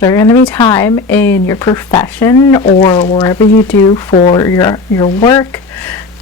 there are going to be time in your profession or wherever you do for your work,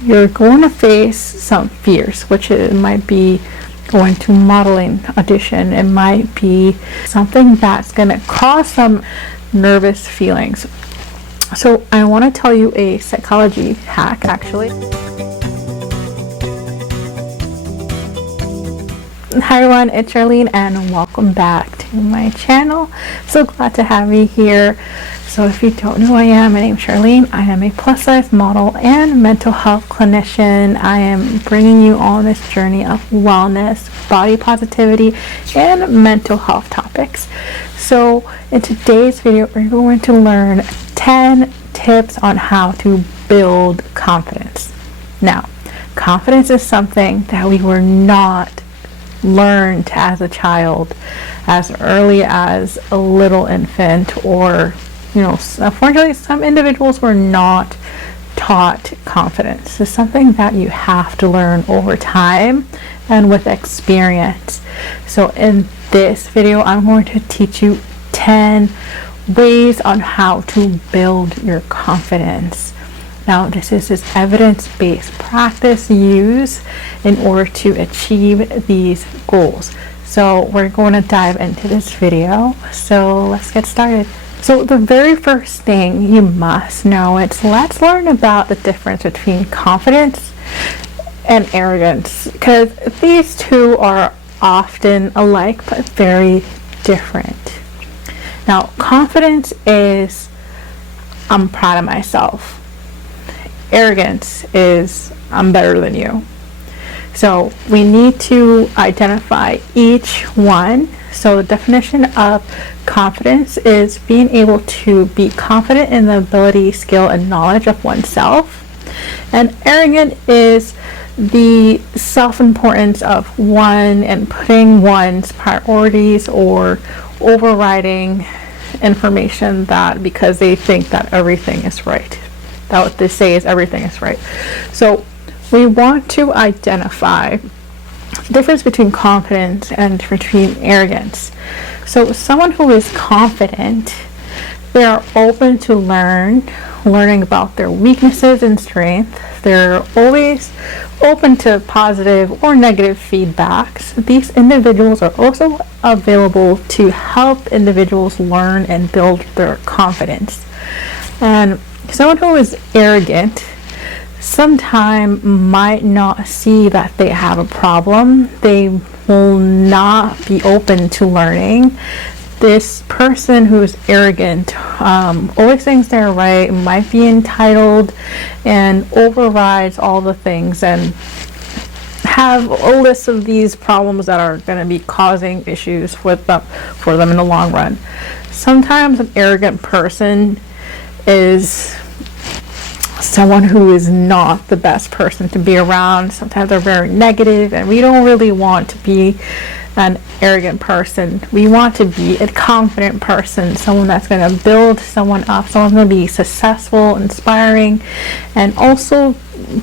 you're going to face some fears, which it might be going to modeling audition. It might be something that's going to cause some nervous feelings. So I want to tell you a psychology hack, actually. Hi everyone, it's Charlene and welcome back to my channel. So glad to have you here. So if you don't know who I am, my name is Charlene. I am a plus size model and mental health clinician. I am bringing you on this journey of wellness, body positivity, and mental health topics. So in today's video, we're going to learn 10 tips on how to build confidence. Now, confidence is something that we were not learned as a child, as early as a little infant, or unfortunately some individuals were not taught confidence. It's something that you have to learn over time and with experience. So in this video, I'm going to teach you 10 ways on how to build your confidence. Now, this is evidence-based practice used in order to achieve these goals. So we're going to dive into this video. So let's get started. So the very first thing you must know is let's learn about the difference between confidence and arrogance, because these two are often alike but very different. Now, confidence is I'm proud of myself. Arrogance is I'm better than you. So we need to identify each one. So the definition of confidence is being able to be confident in the ability, skill, and knowledge of oneself. And arrogant is the self-importance of one and putting one's priorities or overriding information that because they think that everything is right. That what they say is everything is right. So we want to identify the difference between confidence and the difference between arrogance. So someone who is confident, they are open to learning about their weaknesses and strengths. They're always open to positive or negative feedbacks. These individuals are also available to help individuals learn and build their confidence. And someone who is arrogant sometimes might not see that they have a problem. They will not be open to learning. This person who is arrogant always thinks they're right, might be entitled, and overrides all the things and have a list of these problems that are going to be causing issues for them in the long run. Sometimes an arrogant person is someone who is not the best person to be around. Sometimes they're very negative, and we don't really want to be an arrogant person. We want to be a confident person, someone that's going to build someone up, someone's going to be successful, inspiring, and also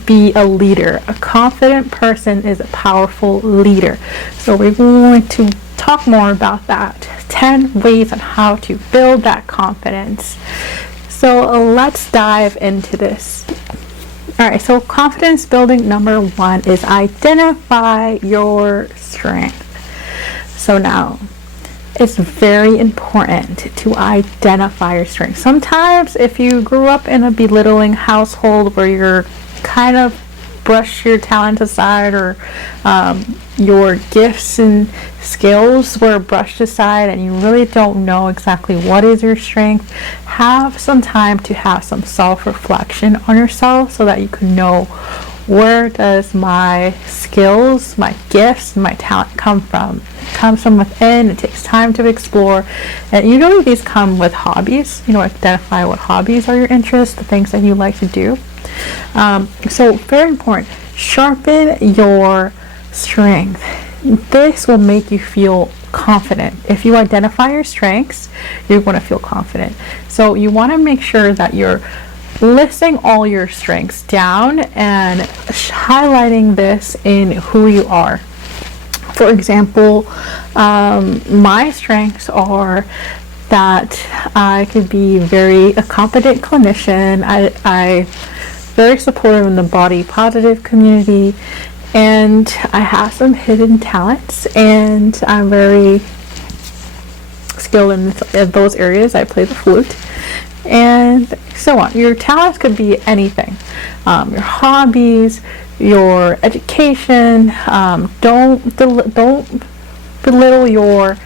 be a leader. A confident person is a powerful leader. So we're going to talk more about that. 10 ways on how to build that confidence. So let's dive into this. Alright, so confidence building number 1 is identify your strength. So now, it's very important to identify your strength. Sometimes if you grew up in a belittling household where you're kind of brush your talents aside, or your gifts and skills were brushed aside, and you really don't know exactly what is your strength, have some time to have some self-reflection on yourself so that you can know, where does my skills, my gifts, my talent come from? It comes from within. It takes time to explore, and usually these come with hobbies. Identify what hobbies are your interests, the things that you like to do. So very important, sharpen your strength. This will make you feel confident. If you identify your strengths, you're going to feel confident. So you want to make sure that you're listing all your strengths down and highlighting this in who you are. For example, my strengths are that I could be a competent clinician. I very supportive in the body positive community, and I have some hidden talents, and I'm very skilled in those areas. I play the flute and so on. Your talents could be anything, your hobbies, your education. Don't belittle your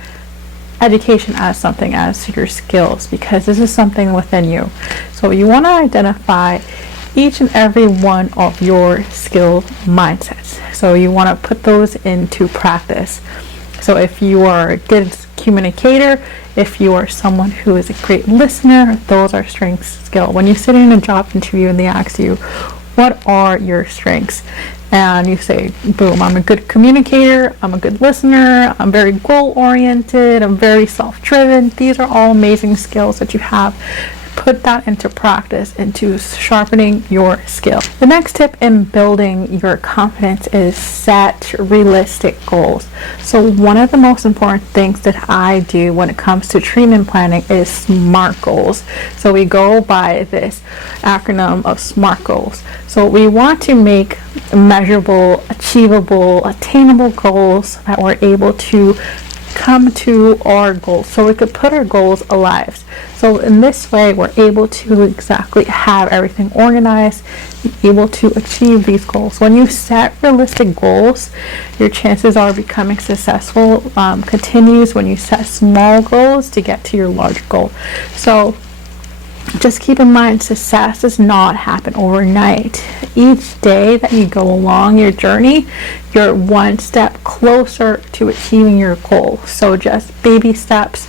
education as something as your skills, because this is something within you. So you want to identify each and every one of your skill mindsets. So you want to put those into practice. So if you are a good communicator, if you are someone who is a great listener, those are strengths skill. When you sit in a job interview and they ask you, what are your strengths? And you say, boom, I'm a good communicator, I'm a good listener, I'm very goal-oriented, I'm very self-driven. These are all amazing skills that you have. Put that into practice, into sharpening your skill. The next tip in building your confidence is set realistic goals. So one of the most important things that I do when it comes to treatment planning is SMART goals. So we go by this acronym of SMART goals. So we want to make measurable, achievable, attainable goals that we're able to come to our goals, so we could put our goals alive. So in this way, we're able to exactly have everything organized, able to achieve these goals. When you set realistic goals, your chances are becoming successful continues when you set small goals to get to your large goal. So just keep in mind, success does not happen overnight. Each day that you go along your journey, you're one step closer to achieving your goal. So just baby steps,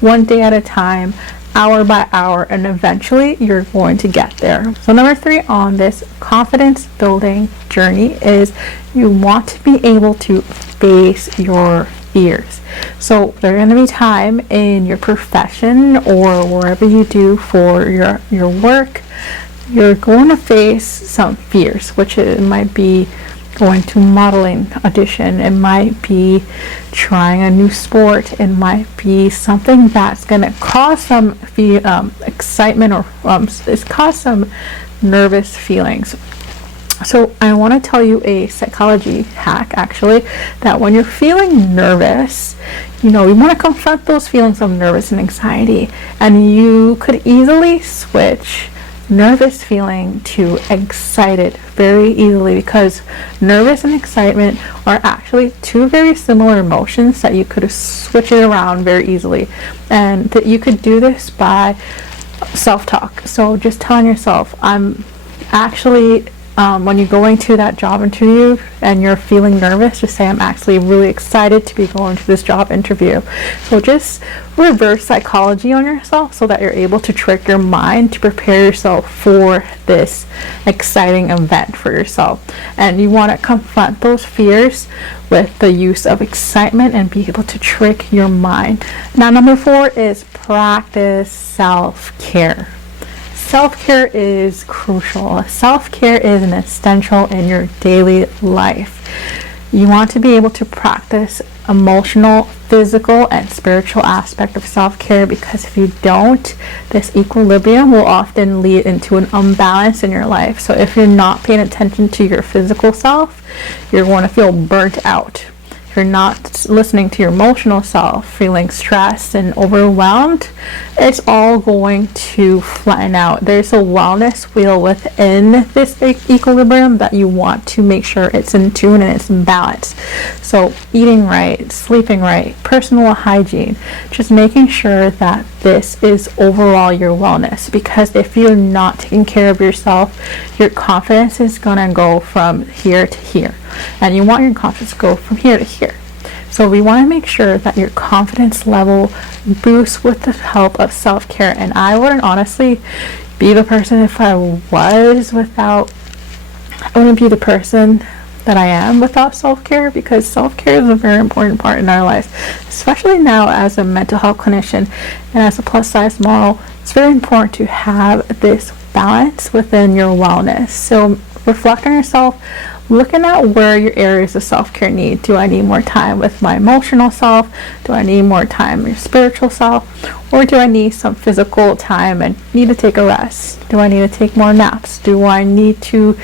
one day at a time, hour by hour, and eventually you're going to get there. So number 3 on this confidence building journey is you want to be able to face your fears. So there are going to be time in your profession or wherever you do for your work, you're going to face some fears, which it might be going to modeling audition, it might be trying a new sport, it might be something that's going to cause some excitement or cause some nervous feelings. So I want to tell you a psychology hack, actually, that when you're feeling nervous, you want to confront those feelings of nervous and anxiety, and you could easily switch nervous feeling to excited very easily, because nervous and excitement are actually two very similar emotions that you could switch it around very easily, and that you could do this by self-talk. So just telling yourself, I'm actually when you're going to that job interview and you're feeling nervous, just say, I'm actually really excited to be going to this job interview. So just reverse psychology on yourself so that you're able to trick your mind to prepare yourself for this exciting event for yourself. And you want to confront those fears with the use of excitement and be able to trick your mind. Now, number 4 is practice self-care. Self-care is crucial. Self-care is an essential in your daily life. You want to be able to practice emotional, physical, and spiritual aspect of self-care, because if you don't, this equilibrium will often lead into an imbalance in your life. So if you're not paying attention to your physical self, you're going to feel burnt out. If you're not listening to your emotional self, feeling stressed and overwhelmed, it's all going to flatten out. There's a wellness wheel within this equilibrium that you want to make sure it's in tune and it's in balance. So eating right, sleeping right, personal hygiene, just making sure that this is overall your wellness, because if you're not taking care of yourself, your confidence is going to go from here to here, and you want your confidence to go from here to here. So we want to make sure that your confidence level boosts with the help of self-care. And I wouldn't honestly be the person if I wouldn't be the person that I am without self-care, because self-care is a very important part in our lives, especially now as a mental health clinician and as a plus size model. It's very important to have this balance within your wellness. So reflect on yourself, looking at where your areas of self-care need. Do I need more time with my emotional self? Do I need more time with your spiritual self? Or do I need some physical time and need to take a rest? Do I need to take more naps? Do I need to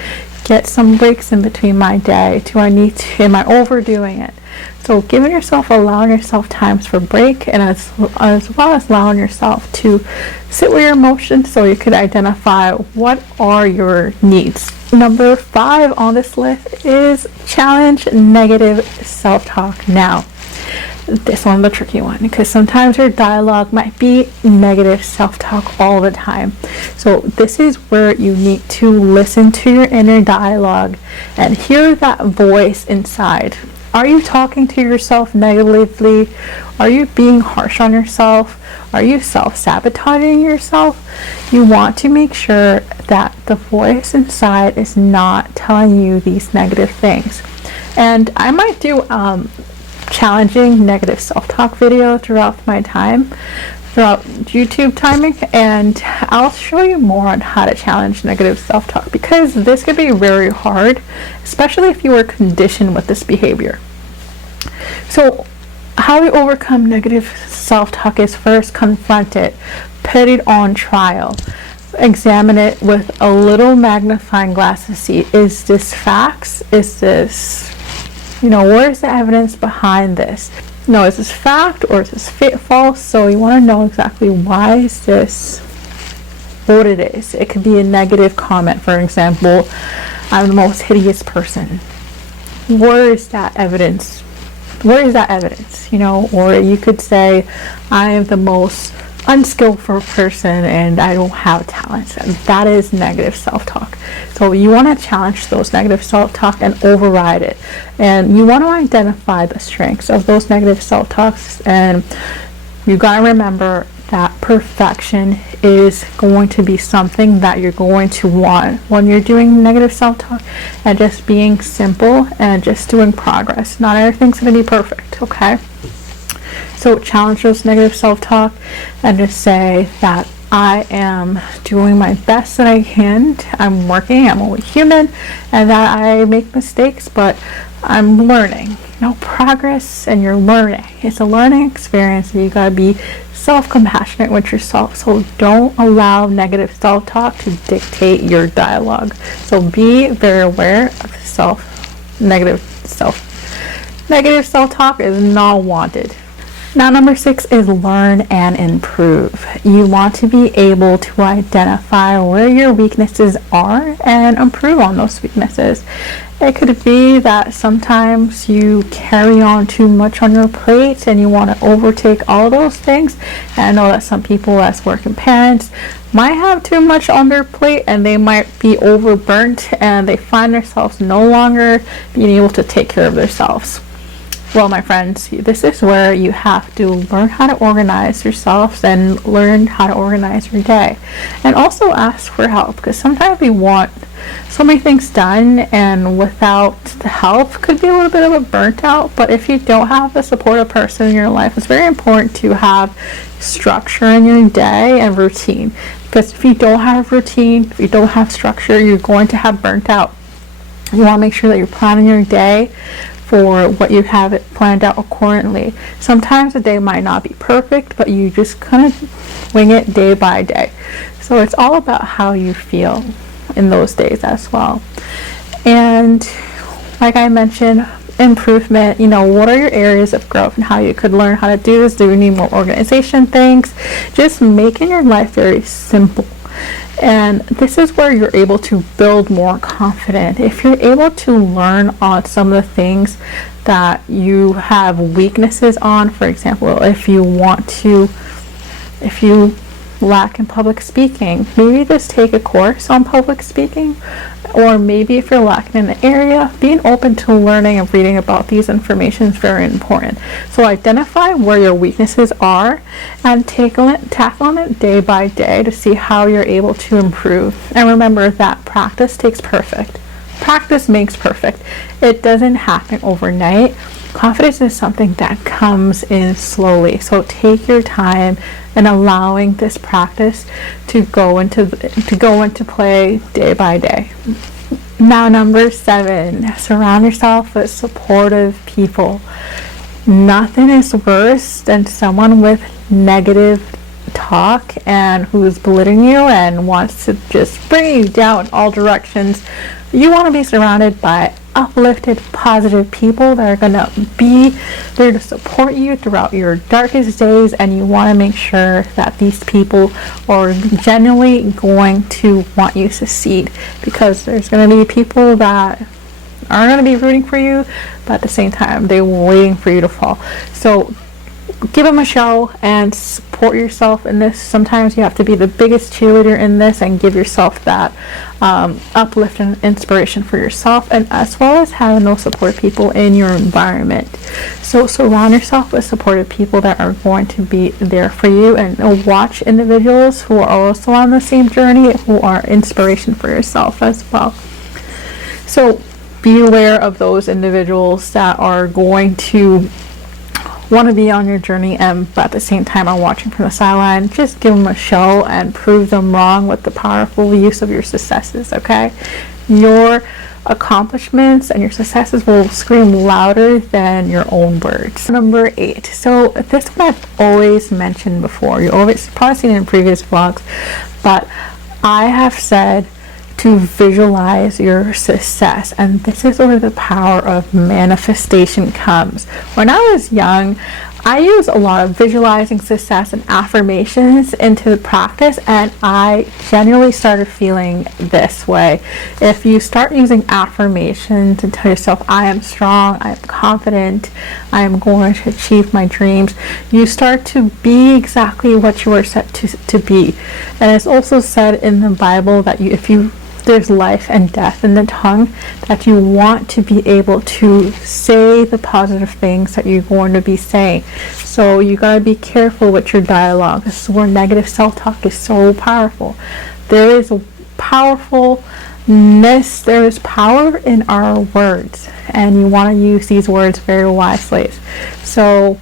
get some breaks in between my day? Am I overdoing it? So giving yourself, allowing yourself times for break, and as well as allowing yourself to sit with your emotions so you could identify what are your needs. Number 5 on this list is challenge negative self-talk. Now, this one's the tricky one because sometimes your dialogue might be negative self-talk all the time. So this is where you need to listen to your inner dialogue and hear that voice inside. Are you talking to yourself negatively? Are you being harsh on yourself? Are you self-sabotaging yourself? You want to make sure that the voice inside is not telling you these negative things. And I might do challenging negative self-talk video throughout YouTube timing, and I'll show you more on how to challenge negative self-talk because this could be very hard, especially if you were conditioned with this behavior. So how we overcome negative self-talk is first confront it, put it on trial, examine it with a little magnifying glass to see, is this facts? Is this, where's the evidence behind this? Is this fact or is this false? So you want to know exactly why is this what it is. It could be a negative comment, for example, I'm the most hideous person. Where is that evidence? Or you could say, I am the most unskillful person and I don't have talents. And that is negative self-talk. So you want to challenge those negative self-talk and override it. And you want to identify the strengths of those negative self-talks. And you got to remember that perfection is going to be something that you're going to want when you're doing negative self-talk, and just being simple and just doing progress. Not everything's going to be perfect, okay? So challenge those negative self-talk and just say that I am doing my best that I can. I'm working, I'm only human, and that I make mistakes, but I'm learning. Progress, and you're learning. It's a learning experience, and you gotta be self-compassionate with yourself. So don't allow negative self-talk to dictate your dialogue. So be very aware of negative self-talk is not wanted. Now, number 6 is learn and improve. You want to be able to identify where your weaknesses are and improve on those weaknesses. It could be that sometimes you carry on too much on your plate and you want to overtake all those things. And I know that some people as working parents might have too much on their plate and they might be overburnt and they find themselves no longer being able to take care of themselves. Well, my friends, this is where you have to learn how to organize yourselves and learn how to organize your day. And also ask for help, because sometimes we want so many things done, and without the help could be a little bit of a burnt out. But if you don't have a supportive person in your life, it's very important to have structure in your day and routine. Because if you don't have routine, if you don't have structure, you're going to have burnt out. You want to make sure that you're planning your day for what you have it planned out accordingly. Sometimes the day might not be perfect, but you just kind of wing it day by day. So it's all about how you feel in those days as well. And like I mentioned, improvement, what are your areas of growth and how you could learn how to do this? Do you need more organization things? Just making your life very simple. And this is where you're able to build more confidence. If you're able to learn on some of the things that you have weaknesses on, for example, if you lack in public speaking, maybe just take a course on public speaking. Or maybe if you're lacking in the area, being open to learning and reading about these information is very important. So identify where your weaknesses are and tackle it day by day to see how you're able to improve. And remember that practice makes perfect. It doesn't happen overnight. Confidence is something that comes in slowly. So take your time and allowing this practice to go into play day by day. Now, number 7, surround yourself with supportive people. Nothing is worse than someone with negative talk and who's belittling you and wants to just bring you down in all directions. You want to be surrounded by uplifted, positive people that are going to be there to support you throughout your darkest days, and you want to make sure that these people are genuinely going to want you to succeed, because there's going to be people that are going to be rooting for you, but at the same time they're waiting for you to fall. So give them a show and support yourself in this. Sometimes you have to be the biggest cheerleader in this and give yourself that uplift and inspiration for yourself, and as well as having those support people in your environment. So surround yourself with supportive people that are going to be there for you, and watch individuals who are also on the same journey, who are inspiration for yourself as well. So be aware of those individuals that are going to want to be on your journey, but at the same time are watching from the sideline. Just give them a show and prove them wrong with the powerful use of your successes, okay? Your accomplishments and your successes will scream louder than your own words. Number 8. So this one I've always mentioned before. You've probably seen it in previous vlogs, but I have said to visualize your success, and this is where the power of manifestation comes. When I was young, I used a lot of visualizing success and affirmations into the practice, and I genuinely started feeling this way. If you start using affirmations and tell yourself, I am strong, I am confident, I am going to achieve my dreams, you start to be exactly what you are set to be. And it's also said in the Bible that there's life and death in the tongue, that you want to be able to say the positive things that you're going to be saying. So you got to be careful with your dialogue. This is where negative self-talk is so powerful. There is powerfulness, there is power in our words, and you want to use these words very wisely. So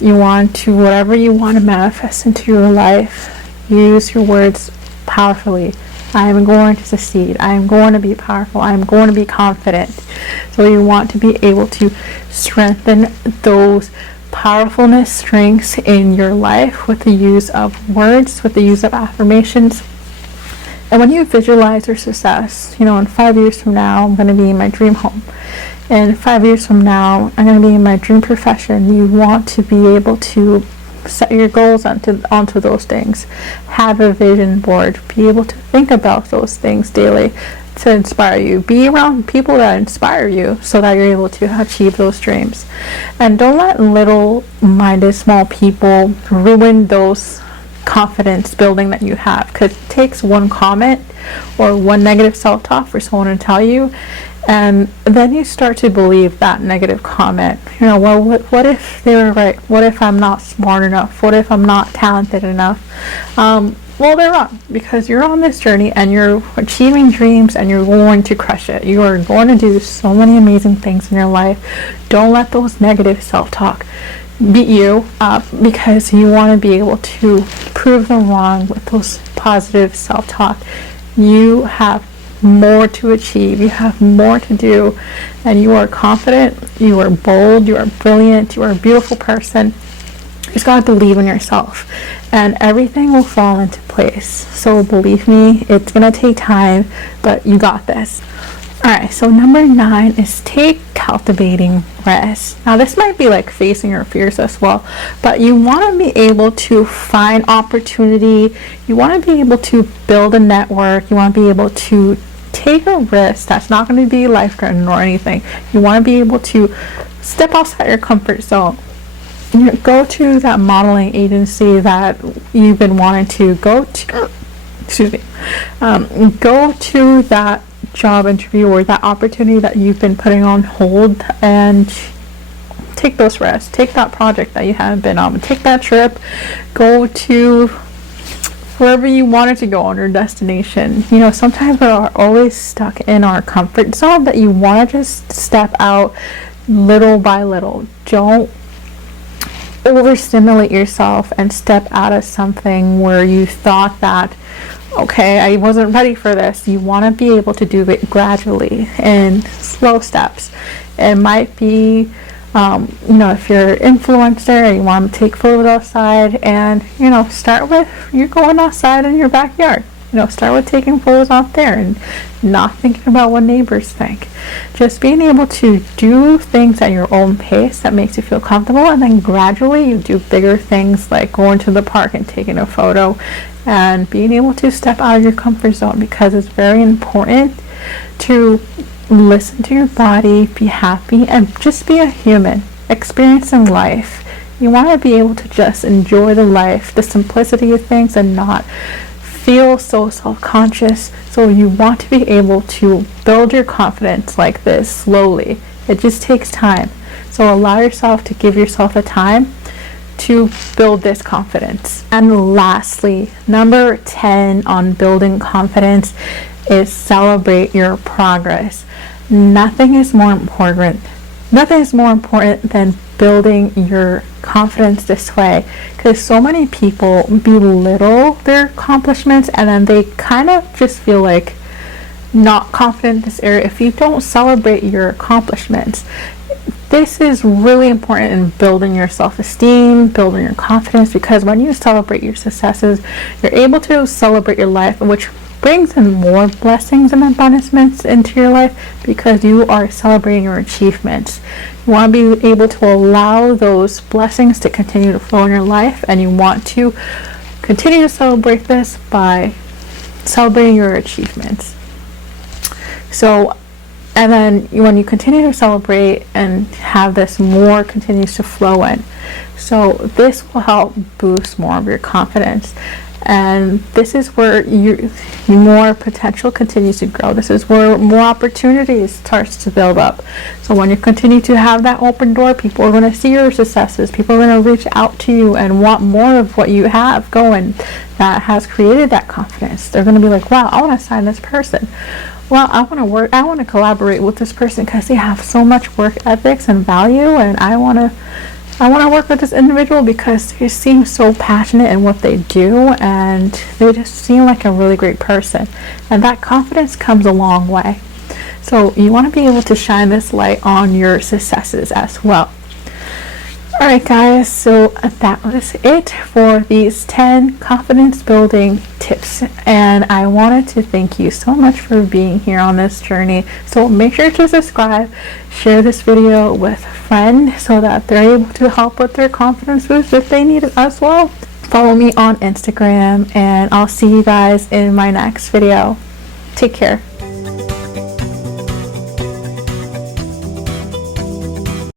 you want to, whatever you want to manifest into your life, use your words powerfully. I am going to succeed. I am going to be powerful. I am going to be confident. So you want to be able to strengthen those powerfulness strengths in your life with the use of words, with the use of affirmations. And when you visualize your success, in 5 years from now, I'm going to be in my dream home. And 5 years from now, I'm going to be in my dream profession. You want to be able to set your goals onto those things. Have a vision board. Be able to think about those things daily to inspire you. Be around people that inspire you so that you're able to achieve those dreams. And don't let little-minded small people ruin those confidence building that you have, because it takes one comment or one negative self-talk for someone to tell you, and then you start to believe that negative comment. Well, what if they were right? What if I'm not smart enough? What if I'm not talented enough? Well, they're wrong, because you're on this journey and you're achieving dreams and you're going to crush it. You are going to do so many amazing things in your life. Don't let those negative self-talk beat you up, because you want to be able to prove them wrong with those positive self-talk. You have more to achieve, you have more to do, and you are confident, you are bold, you are brilliant, you are a beautiful person. You just gotta believe in yourself, and everything will fall into place. So believe me, it's gonna take time, but you got this. Alright, so number 9 is take cultivating rest. Now this might be like facing your fears as well, but you want to be able to find opportunity, you want to be able to build a network, you want to be able to take a risk that's not going to be life-threatening or anything. You want to be able to step outside your comfort zone. Go to that modeling agency that you've been wanting to go to. Go to that job interview or that opportunity that you've been putting on hold, and take those risks. Take that project that you haven't been on. Take that trip. Go to wherever you wanted to go on your destination. Sometimes we're always stuck in our comfort zone, that you want to just step out little by little. Don't overstimulate yourself and step out of something where you thought that okay, I wasn't ready for this. You want to be able to do it gradually in slow steps. It might be, if you're an influencer and you want to take photos outside, and, start with you're going outside in your backyard. Start with taking photos out there and not thinking about what neighbors think. Just being able to do things at your own pace that makes you feel comfortable, and then gradually you do bigger things like going to the park and taking a photo, and being able to step out of your comfort zone, because it's very important to listen to your body, be happy, and just be a human experiencing life. You want to be able to just enjoy the life, the simplicity of things, and not feel so self-conscious. So you want to be able to build your confidence like this slowly. It just takes time. So allow yourself to give yourself the time to build this confidence. And lastly, number 10 on building confidence is celebrate your progress. Nothing is more important than building your confidence this way, because so many people belittle their accomplishments and then they kind of just feel like not confident in this area if you don't celebrate your accomplishments. This is really important in building your self-esteem, building your confidence, because when you celebrate your successes, you're able to celebrate your life, which brings in more blessings and abundance into your life, because you are celebrating your achievements. You want to be able to allow those blessings to continue to flow in your life, and you want to continue to celebrate this by celebrating your achievements. So, and then when you continue to celebrate and have this, more continues to flow in. So this will help boost more of your confidence. And this is where more potential continues to grow. This is where more opportunities starts to build up. So when you continue to have that open door, people are going to see your successes. People are going to reach out to you and want more of what you have going that has created that confidence. They're going to be like, wow, I want to sign this person. Well, I want to collaborate with this person because they have so much work ethics and value, and I want to work with this individual because they seem so passionate in what they do, and they just seem like a really great person. And that confidence comes a long way. So you want to be able to shine this light on your successes as well. Alright guys, so that was it for these 10 confidence building tips, and I wanted to thank you so much for being here on this journey. So make sure to subscribe, share this video with a friend so that they're able to help with their confidence boost if they need it as well. Follow me on Instagram, and I'll see you guys in my next video. Take care.